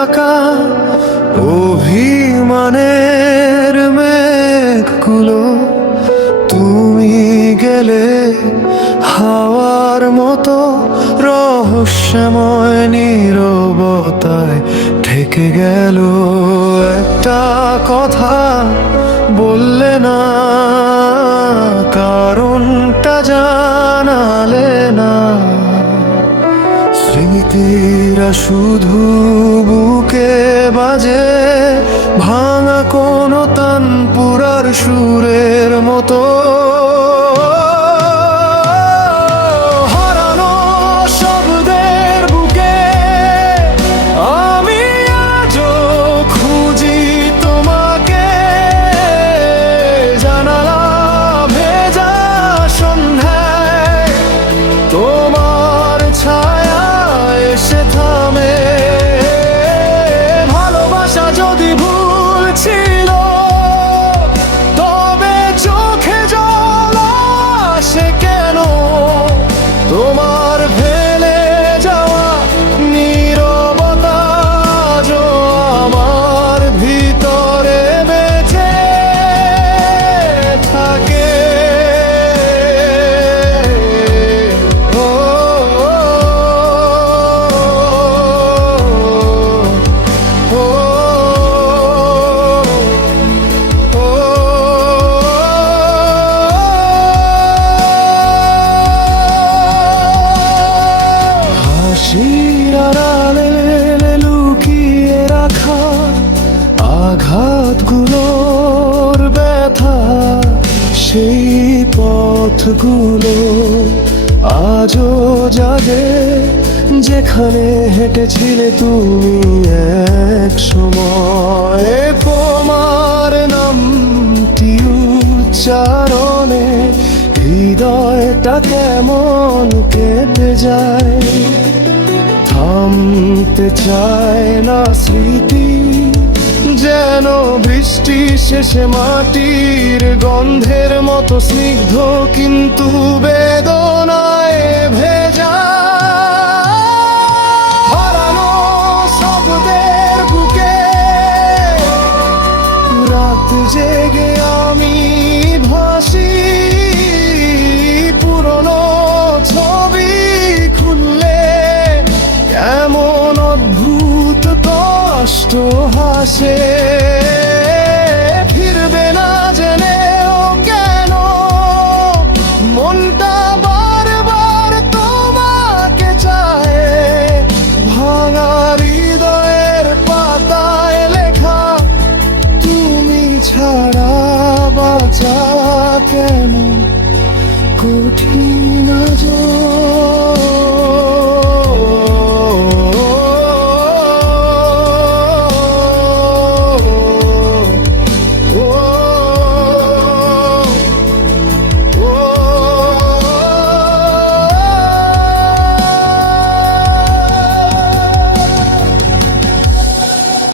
ঢাকা অভিমানের মেঘগুলো তুমি গেলে হাওয়ার মতো রহস্যময় নীরবতায় ঢেকে গেল। একটা কথা বললে না, কারণটা জানালে না। স্মৃতিরা শুধু বুকে বাজে, ভাঙা কোনো তানপুরার সুরের মতো। হারানো শব্দের বুকে আমি আজও খুঁজি তোমাকে। জানালা ভেজা সন্ধ্যায় তোমার ছায়া এসে থামে। ভালোবাসা যদি ভুল ছিল, তবে চোখে জল আসে কেন? তোমার ফেলে যাওয়া নীরবতা আজও আমার ভিতরে বেঁচে থাকে। ও, ও, ও, হাসির আড়ালে লুকিয়ে রাখা আঘাতগুলোর ব্যথা, সেই পথগুলো আজও জাগে যেখানে হেঁটেছিলে তুমি এক সময়। তোমার নামটি উচ্চারণে হৃদয়টা কেমন কেঁপে যায়। থামতে চায় না স্মৃতি, যেন বৃষ্টি শেষে মাটির গন্ধের মতো স্নিগ্ধ, কিন্তু বেদনায় ভেজা। হারানো শব্দের বুকে রাত জেগে আমি ভাসি। পুরনো ছবি খুললে এমন অদ্ভুত কষ্ট হাসে। ফিরবে না জেনেও কেন মনটা বারবার তোমাকে চায়। ভাঙা হৃদয়ের পাতায় লেখা তুমি ছাড়া বাঁচা কেন কঠিন।